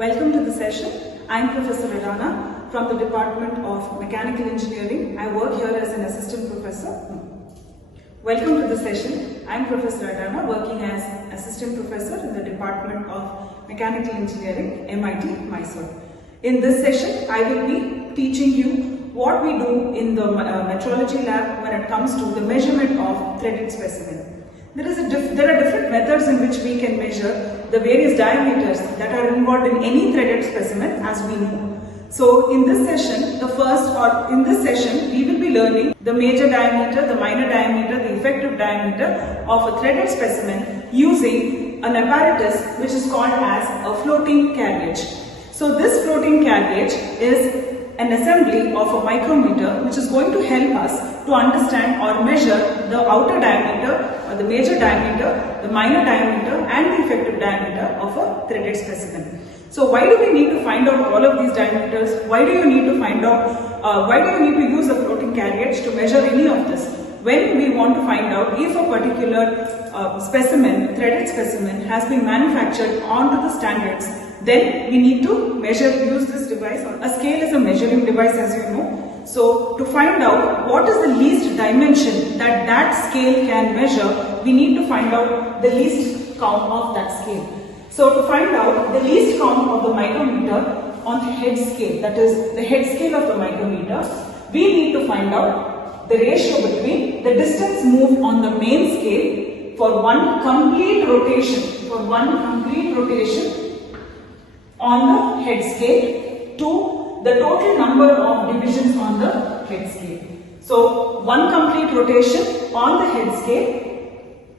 Welcome to the session. I am Professor Rana from the Department of Mechanical Engineering. I work here as an assistant professor. Welcome to the session. I am Professor Rana working as assistant professor in the Department of Mechanical Engineering, MIT, Mysore. In this session, I will be teaching you what we do in the metrology lab when it comes to the measurement of threaded specimen. There are different methods in which we can measure the various diameters that are involved in any threaded specimen, as we know. So in this session, we will be learning the major diameter, the minor diameter, the effective diameter of a threaded specimen using an apparatus which is called as a floating carriage. So this floating carriage is an assembly of a micrometer which is going to help us to understand or measure the outer diameter or the major diameter, the minor diameter and the effective diameter of a threaded specimen. So why do we need to find out all of these diameters? Why do you need to find out, why do you need to use a floating carriage to measure any of this? When we want to find out if a particular specimen, threaded specimen has been manufactured onto the standards, then we need to use this device. A scale is a measuring device, as you know. So to find out what is the least dimension that scale can measure, we need to find out the least count of that scale. So to find out the least count of the micrometer on the head scale, that is the head scale of the micrometer, we need to find out the ratio between the distance moved on the main scale for one complete rotation, on the head scale to the total number of divisions on the head scale. So one complete rotation on the head scale,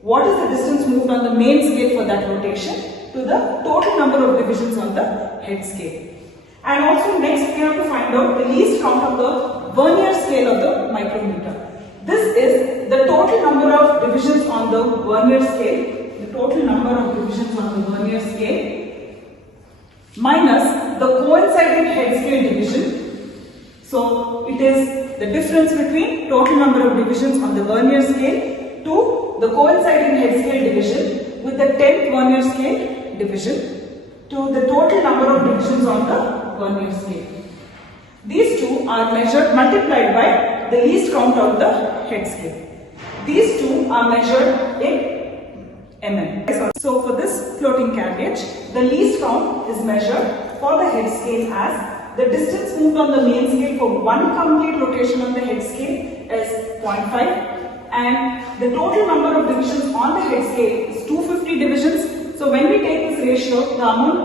what is the distance moved on the main scale for that rotation to the total number of divisions on the head scale. And also next we have to find out the least count of the vernier scale of the micrometer. This is the total number of divisions on the vernier scale, minus the coinciding head scale division. So it is the difference between total number of divisions on the vernier scale to the coinciding head scale division with the 10th vernier scale division to the total number of divisions on the vernier scale. These two are measured, multiplied by the least count of the head scale. These two are measured in mm. So for this floating carriage, the least count is measured for the head scale as the distance moved on the main scale for one complete rotation on the head scale is 0.5 and the total number of divisions on the head scale is 250 divisions. So when we take this ratio,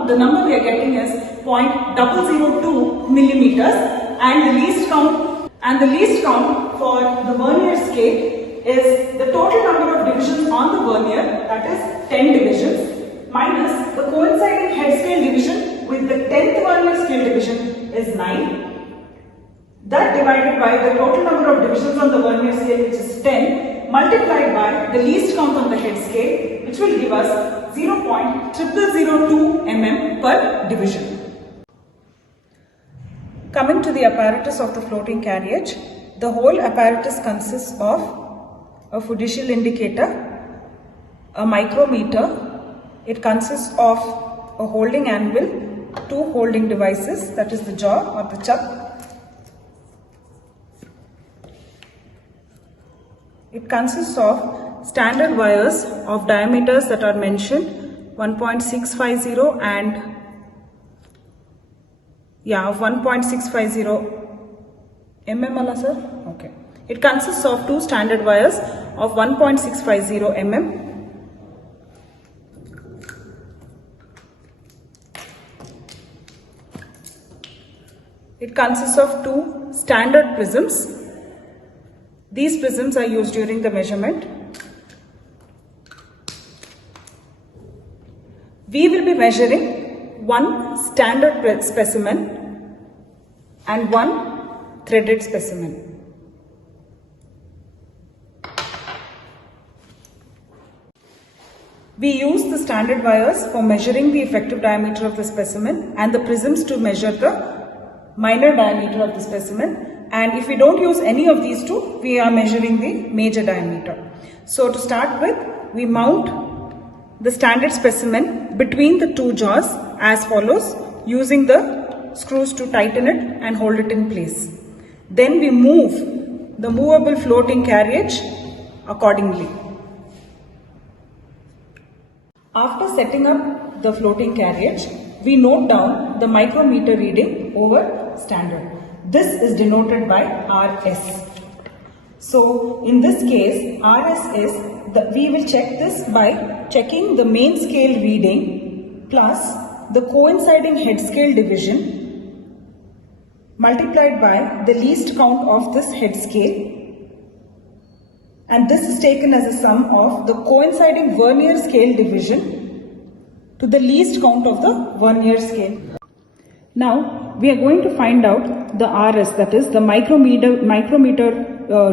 the number we are getting is 0.002 millimeters, and the least count for the vernier scale is the total number of divisions on the vernier, that is 10 divisions, minus the coinciding head scale division with the 10th vernier scale division is 9. That divided by the total number of divisions on the vernier scale, which is 10, multiplied by the least count on the head scale, which will give us 0.0002 mm per division. Coming to the apparatus of the floating carriage, the whole apparatus consists of a fiducial indicator, a micrometer, it consists of a holding anvil, two holding devices, that is the jaw or the chuck. It consists of standard wires of diameters that are mentioned, 1.650 and of 1.650 MMML, sir? Okay. It consists of two standard wires of 1.650 mm. It consists of two standard prisms. These prisms are used during the measurement. We will be measuring one standard specimen and one threaded specimen. We use the standard wires for measuring the effective diameter of the specimen and the prisms to measure the minor diameter of the specimen, and if we don't use any of these two, we are measuring the major diameter. So to start with, we mount the standard specimen between the two jaws as follows. using the screws to tighten it and hold it in place. Then we move the movable floating carriage accordingly. After setting up the floating carriage, we note down the micrometer reading over standard. This is denoted by RS. So in this case, RS is, we will check this by checking the main scale reading plus the coinciding head scale division multiplied by the least count of this head scale, and this is taken as a sum of the coinciding vernier scale division to the least count of the vernier scale. Now we are going to find out the RS, that is the micrometer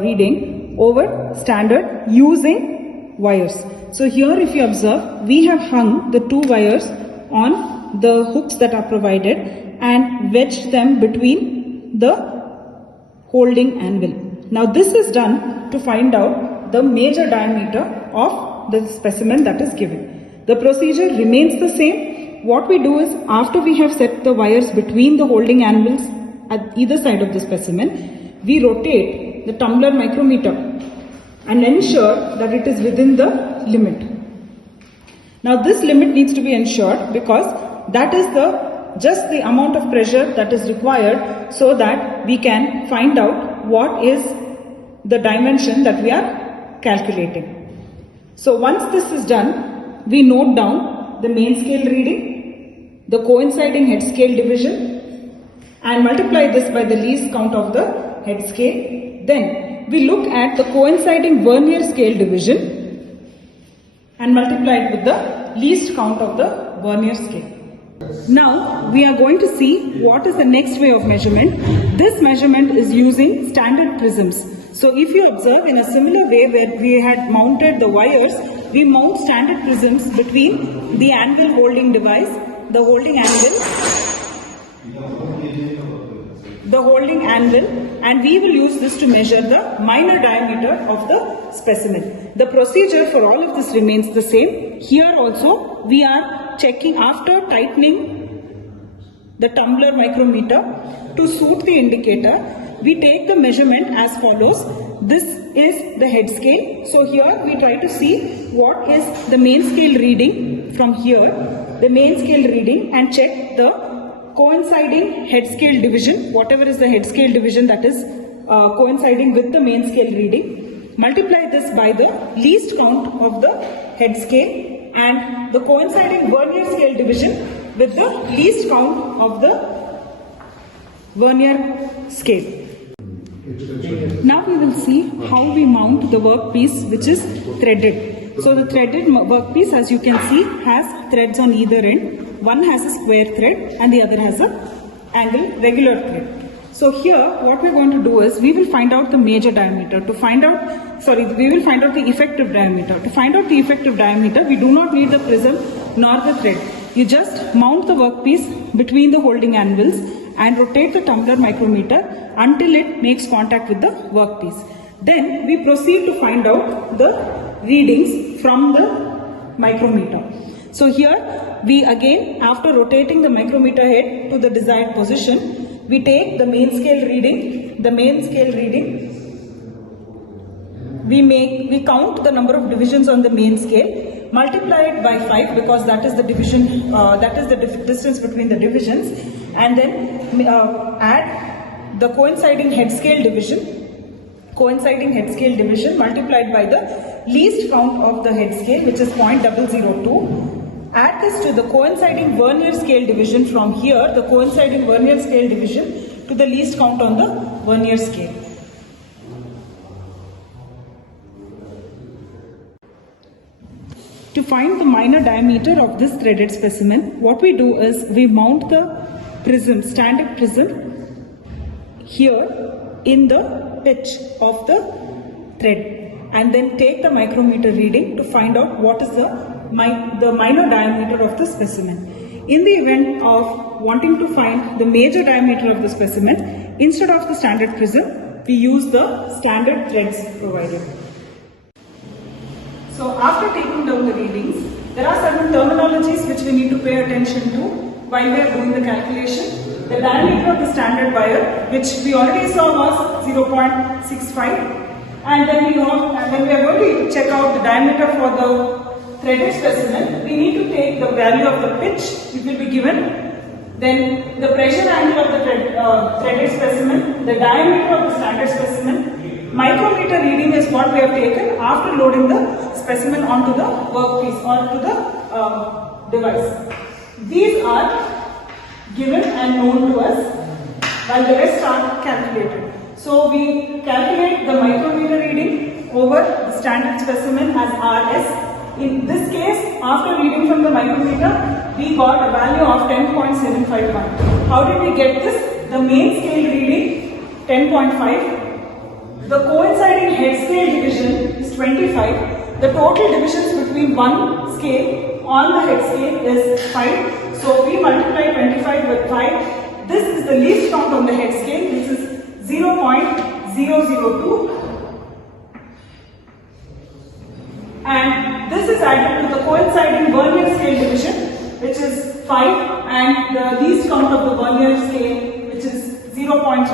reading over standard using wires. So here if you observe, we have hung the two wires on the hooks that are provided and wedged them between the holding anvil. Now this is done to find out the major diameter of the specimen that is given. The procedure remains the same. What we do is, after we have set the wires between the holding anvils at either side of the specimen, we rotate the tumbler micrometer and ensure that it is within the limit. Now this limit needs to be ensured because that is just the amount of pressure that is required so that we can find out what is the dimension that we are calculating. So once this is done, we note down the main scale reading, the coinciding head scale division, and multiply this by the least count of the head scale. Then we look at the coinciding vernier scale division and multiply it with the least count of the vernier scale. Now we are going to see what is the next way of measurement. This measurement is using standard prisms. So if you observe, in a similar way where we had mounted the wires, we mount standard prisms between the anvil holding device, the holding anvil, and we will use this to measure the minor diameter of the specimen. The procedure for all of this remains the same. Here also we are checking, after tightening the tumbler micrometer to suit the indicator, we take the measurement as follows. This is the head scale. So here we try to see what is the main scale reading from here, the main scale reading, and check the coinciding head scale division, whatever is the head scale division that is coinciding with the main scale reading. Multiply this by the least count of the head scale and the coinciding vernier scale division with the least count of the vernier scale. Now we will see how we mount the workpiece which is threaded. So the threaded workpiece, as you can see, has threads on either end. One has a square thread and the other has a angle regular thread. So here what we are going to do is, we will find out the major diameter. We will find out the effective diameter. To find out the effective diameter, we do not need the prism nor the thread. You just mount the workpiece between the holding anvils and rotate the tumbler micrometer until it makes contact with the workpiece. Then we proceed to find out the readings from the micrometer. So here we again, after rotating the micrometer head to the desired position, we take the main scale reading. We count the number of divisions on the main scale, multiply it by 5 because that is the division, distance between the divisions, and then add the coinciding head scale division multiplied by the least count of the head scale, which is 0.002. Add this to the coinciding vernier scale division from here, the coinciding vernier scale division to the least count on the vernier scale. To find the minor diameter of this threaded specimen, what we do is we mount the prism, standard prism, here in the pitch of the thread, and then take the micrometer reading to find out what is the minor diameter of the specimen. In the event of wanting to find the major diameter of the specimen, instead of the standard prism, we use the standard threads provided. So after taking down the readings, there are certain terminologies which we need to pay attention to. while we are doing the calculation. The diameter of the standard wire, which we already saw was 0.65, and then we are going to check out the diameter for the threaded specimen. We need to take the value of the pitch, it will be given. Then the pressure angle of the threaded specimen, the diameter of the standard specimen, micrometer reading is what we have taken after loading the specimen onto the workpiece or to the device. These are given and known to us, while the rest are calculated. So we calculate the micrometer reading over the standard specimen as RS. In this case, after reading from the micrometer, we got a value of 10.751. How did we get this? The main scale reading 10.5. The coinciding head scale division is 25. The total divisions between one scale on the head scale is 5. So we multiply 25 with 5. This is the least count on the head scale. This is 0.002. And this is added to the coinciding vernier scale division, which is 5, and the least count of the vernier scale, which is 0.3.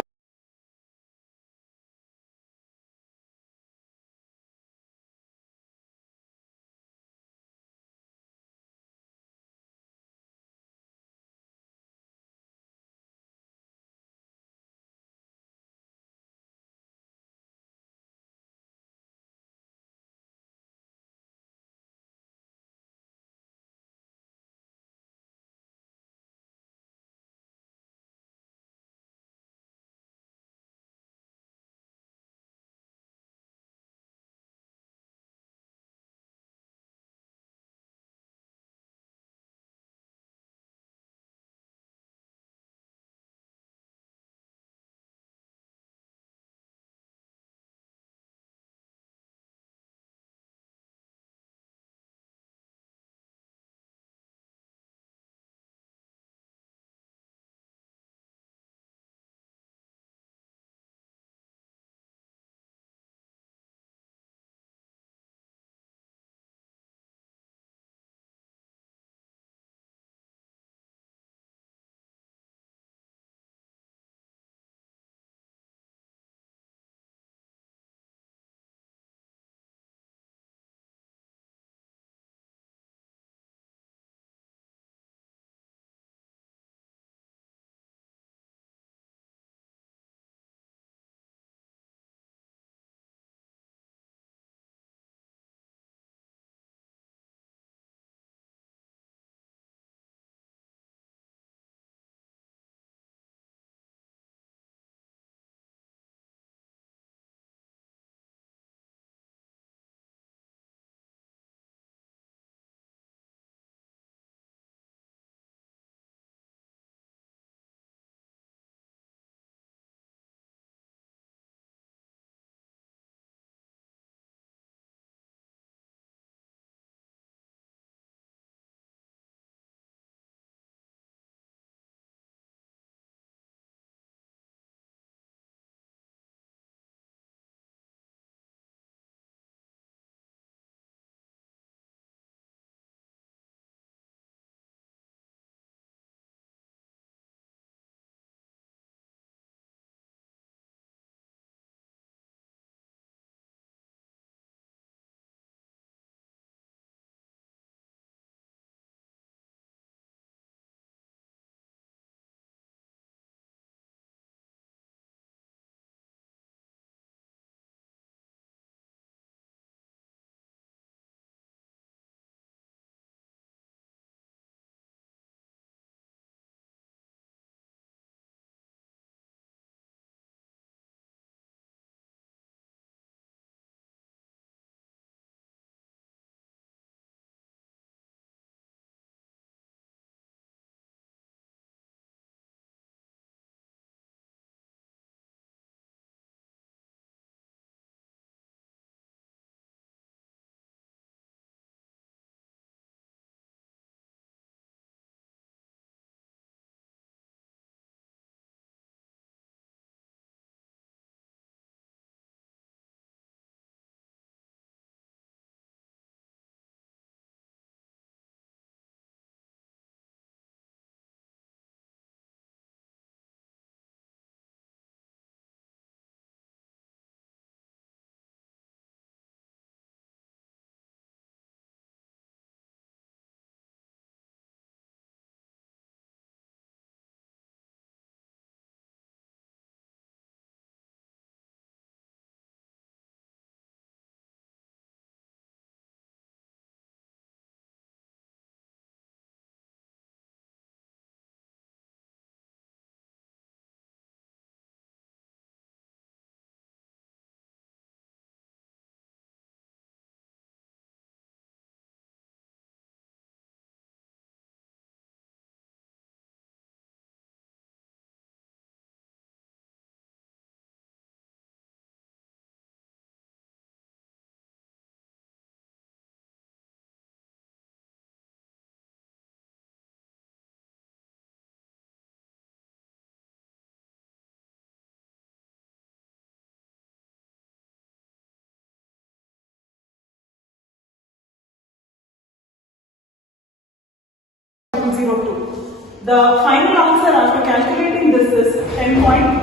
10.02. The final answer after calculating this is 10.02.